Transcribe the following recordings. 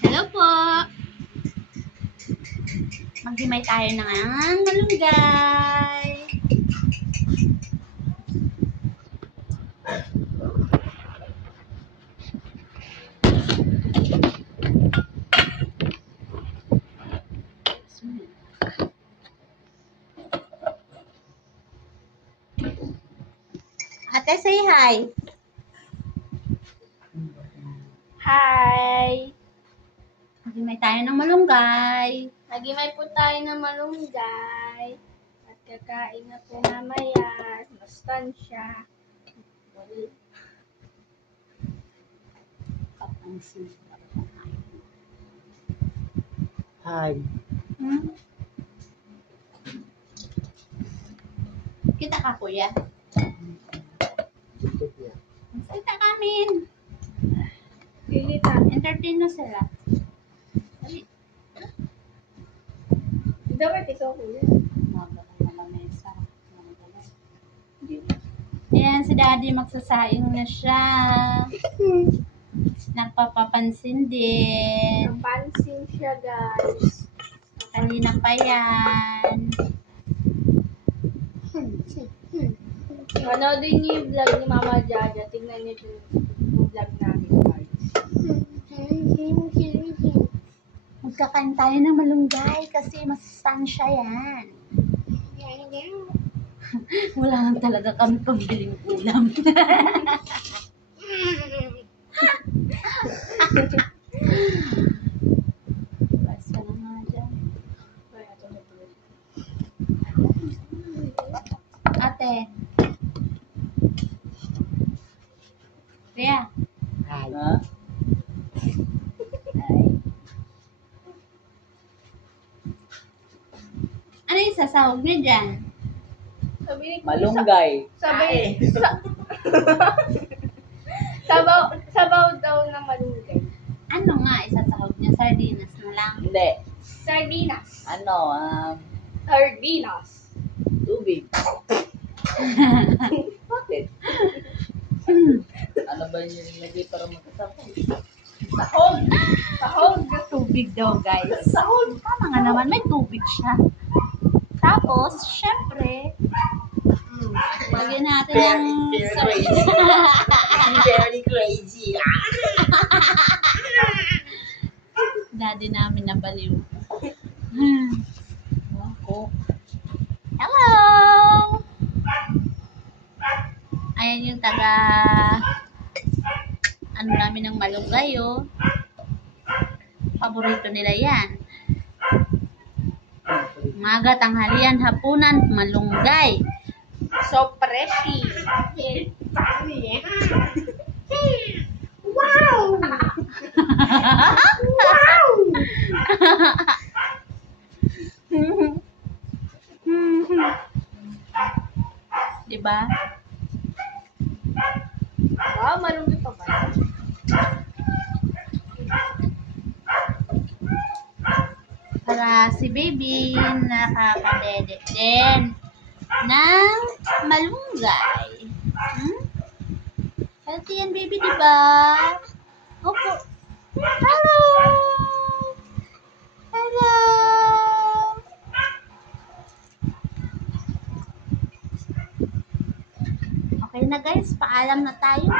Hello po! Maghimay tayo ng malunggay. Ate, say hi. Hi! Maghimay tayo ng malunggay. Nagimay po tayo ng malunggay. At kakain na po mamaya. Mastansya. Hi. Kita ka, kuya? Kita kamin. Pilita. Entertain na sila. Dali. Dapat ikaw kuya. Ayan, si Daddy magsasaing na siya. Nagpapapansin din. Napansin siya guys. Kanina pa yan. Panoodin niyo yung vlog ni Mama Jaja. Tingnan niyo yung vlog namin guys. Magkakain tayo ng malunggay kasi masustansya yan. Wala lang talaga kami pagbiling ulam. Basta na nga dyan. Ate. Kuya. Hi. Ano yung sasahog niyo dyan? Sabi ni Malunggay. Sabi sabaw daw na malunggay. Ano nga isasahog niya? Sardinas na lang. Hindi. Sardinas. Ano, Sardinas. tubig. Bakit? Ano ba yung nilagay para magkasapon? Sahog. Sahog. Tubig daw, guys. Sahog. Tama nga naman, may tubig siya. Tapos, syempre, lagyan natin ng Very crazy. Daddy namin nabaliw. Ako. Hello! Ayan yung taga ano namin ng malunggay, oh. Paborito nila yan. Umaga, tanghalian, hapunan, malunggay. So pretty. Wow! Wow! Diba? Wow, malunggay pa ba? Para si baby nakakadede din ng malunggay. Healthy yan, baby, diba? Opo. Hello! Hello! Okay na, guys. Paalam na tayo.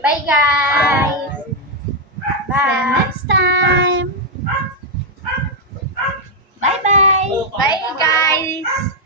Bye guys! See you next time. Bye-bye. Bye guys!